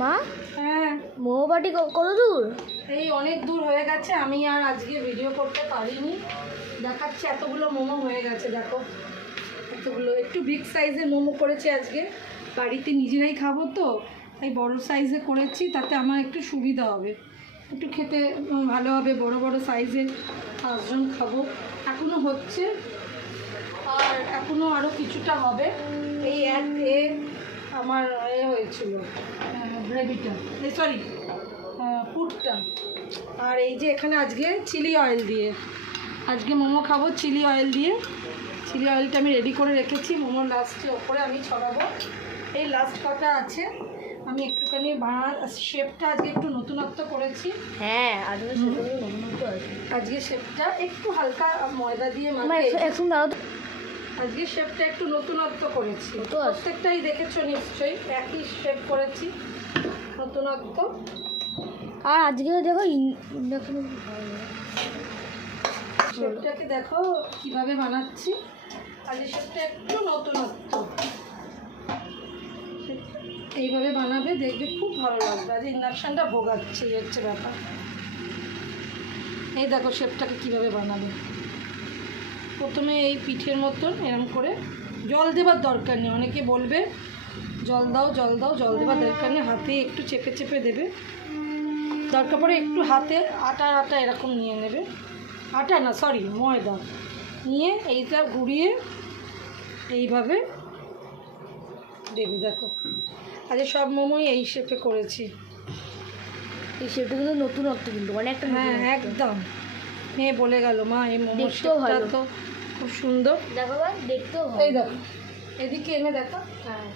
মা হ্যাঁ মোমো পার্টি কত দূর? এই অনেক দূর হয়ে গেছে, আমি আর আজকে ভিডিও করতে পারিনি। দেখাচ্ছে এতগুলো মোমো হয়ে গেছে, দেখো এতগুলো। একটু বিগ সাইজের মোমো করেছি আজকে, বাড়িতে নিজেরাই খাবো তো, তাই বড় সাইজে করেছি, তাতে আমার একটু সুবিধা হবে, একটু খেতে ভালো হবে। বড় বড় সাইজের 5 জন খাবো। এখনও হচ্ছে, আর এখনও আরও কিছুটা হবে। এই আমার হয়েছিল গ্রেভিটা, সরি পুরটা। আর এই যে এখানে আজকে চিলি অয়েল দিয়ে, আজকে মোমো খাবো চিলি অয়েল দিয়ে। চিলি অয়েলটা আমি রেডি করে রেখেছি, মোমোর লাস্টে ওপরে আমি ছড়াবো। এই লাস্ট কটা আছে, আমি একটুখানি শেপটা আজকে একটু নতুনত্ব করেছি। হ্যাঁ আজকে নতুনত্ব আছে। আজকে শেপটা একটু হালকা ময়দা দিয়ে আজকে শেপটা একটু নতুনত্ব করেছি। প্রত্যেকটাই দেখেছো নিশ্চয়ই, একই শেপ করেছি, নতুনত্ব। আর আজকে দেখো ইন্ডাকশন শেপটাকে দেখো কিভাবে বানাচ্ছি। আজকে শেপটা একটু নতুনত্ব, এইভাবে বানাবে, দেখবে খুব ভালো লাগবে। আজ ইন্ডাকশানটা ভোগাচ্ছে, এই হচ্ছে ব্যাপার। এই দেখো শেপটাকে কিভাবে বানাবে। প্রথমে এই পিঠের মতন এরম করে, জল দেবার দরকার নেই। অনেকে বলবে জল দাও জল দাও, জল দেবার দরকার নেই। হাতে একটু চেপে চেপে দেবে, দরকার পড়ে একটু হাতে আটা এরকম নিয়ে নেবে। আটা না, সরি ময়দা নিয়ে এইটা ঘুরিয়ে এইভাবে দেবে। দেখো আজকে সব মোমোই এই শেপে করেছি। এই শেপটা কিন্তু নতুনত্ব, কিন্তু অনেকটা। হ্যাঁ একদম। মেয়ে বলে গেল মা এই মোমো শেপটা তো খুব সুন্দর। দেখো ভাই, দেখতেও এই দেখো, এদিকে এনে দেখো। হ্যাঁ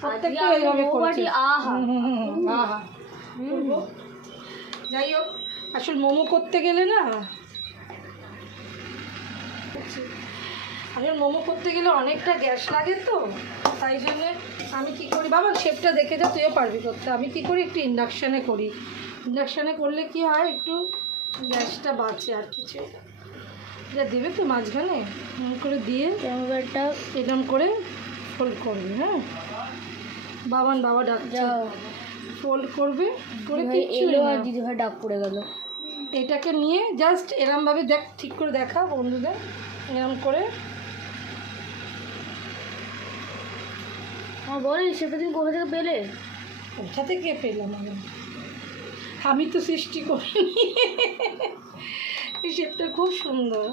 প্রত্যেকটা এইভাবে করেছি। আহা আহা। যাই হোক, আসল মোমো করতে গেলে না, আসলে মোমো করতে গেলে অনেকটা গ্যাস লাগে তো, তাই জন্যে আমি কী করি, বাবা শেপটা দেখে যা, তুইও পারবি করতে। আমি কী করি, একটু ইন্ডাকশানে করি। ইন্ডাকশানে করলে কি হয়, একটু গ্যাসটা বাঁচে, আর কিছু। এটা দেবে তো মাঝখানে এরকম করে দিয়ে, ক্যামেরাটা এরকম করে ফোল্ড করবে। হ্যাঁ বাবা ডাকছে, ফোল্ড করবে করে দিদিভাই ডাক পড়ে গেল। এটাকে নিয়ে জাস্ট এরমভাবে দেখ, ঠিক করে দেখা বন্ধুদের, এরম করে। আমার বল, সেটা তুমি কোথা থেকে পেলে? কোথা থেকে পেলাম আমি তো সৃষ্টি করিনি। এই শেপটা খুব সুন্দর।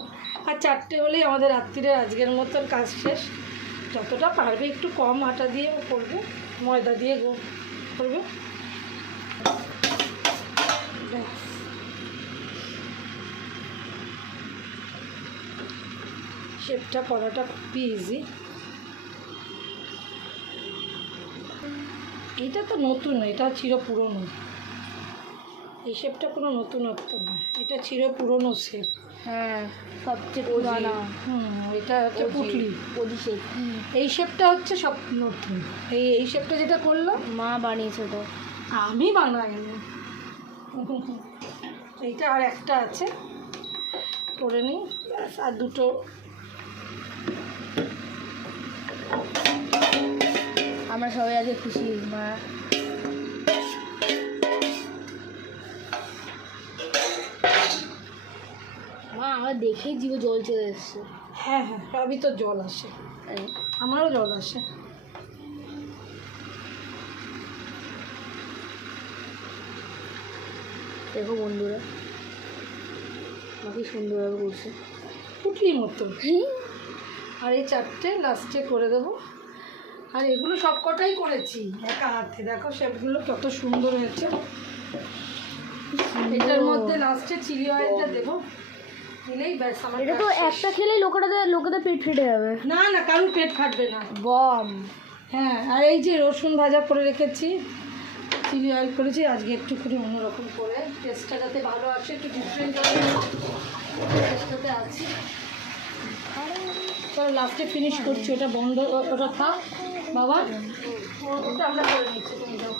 আর 4টে হলেই আমাদের রাত্রিরে আজকের মতন কাজ শেষ। যতটা পারবে একটু কম আটা দিয়ে করবে, ময়দা দিয়ে করবে। শেপটা করাটা খুবই ইজি। এটা তো নতুন, এটা চির পুরনো। এই শেপটা কোনো নতুনত্ব না, এটা চির পুরনো শেপ। হ্যাঁ সবচেয়ে পুরানা। এটা হচ্ছে পুটলি। শেপ এই শেপটা হচ্ছে সব নতুন। এই শেপটা যেটা করলাম মা বানিয়েছে, তো আমি বানাইনি। এইটা আর একটা আছে, করে নিই, আর দুটো। আমরা সবাই আজকে খুশি। মা আমার দেখেই জিভে জল চলে এসছে। হ্যাঁ সবই তো জল আসে, আমারও জল আসে। দেখো বন্ধুরা, কি সুন্দরভাবে করছে, পুটলির মতো। আর এই 4টে লাস্টে করে দেবো। আর এগুলো সব কটাই করেছি একা হাতে। দেখো শেপগুলো কত সুন্দর হয়েছে। এটার মধ্যে লাস্টে চিলি অয়েলটা দেবো, দিলেই ব্যাস আমার। এটা তো একটা খেলেই লোকেদের পেট ফেটে যাবে। না কারোর পেট ফাটবে না, বম। হ্যাঁ। আর এই যে রসুন ভাজা করে রেখেছি, চিলি অয়েল করেছি। আজকে একটুখানি অন্যরকম করে, টেস্টটা যাতে ভালো আসে, একটু ডিফারেন্ট টেস্টটাতে আছি। চলো লাস্টে ফিনিশ করছি, ওটা বন্ধ, ওটা থাক বাবা, ওটা আমরা করে নিচ্ছি, তুমি যাও।